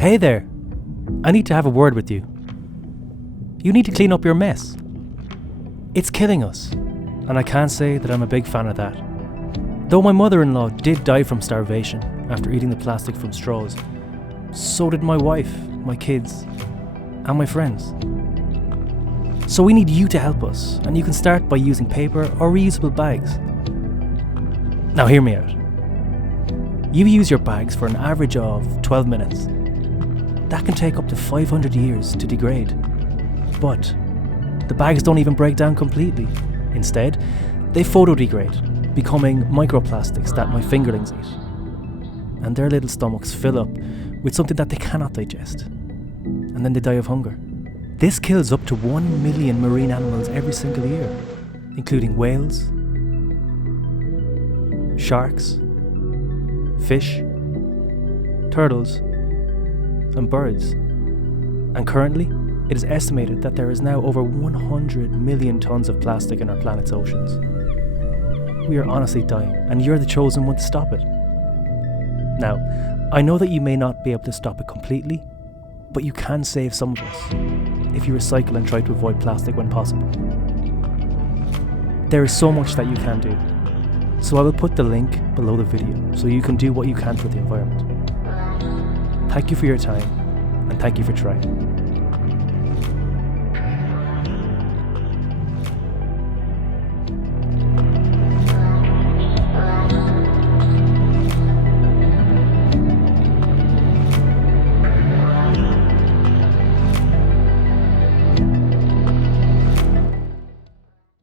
Hey there, I need to have a word with you. You need to clean up your mess. It's killing us, and I can't say that I'm a big fan of that. Though my mother-in-law did die from starvation after eating the plastic from straws, so did my wife, my kids, and my friends. So we need you to help us, and you can start by using paper or reusable bags. Now hear me out. You use your bags for an average of 12 minutes. That can take up to 500 years to degrade. But the bags don't even break down completely. Instead, they photodegrade, becoming microplastics that my fingerlings eat. And their little stomachs fill up with something that they cannot digest. And then they die of hunger. This kills up to 1 million marine animals every single year, including whales, sharks, fish, turtles, and birds. And currently, it is estimated that there is now over 100 million tons of plastic in our planet's oceans. We are honestly dying, and you're the chosen one to stop it. Now, I know that you may not be able to stop it completely, but you can save some of us if you recycle and try to avoid plastic when possible. There is so much that you can do, so I will put the link below the video so you can do what you can for the environment. Thank you for your time, and thank you for trying.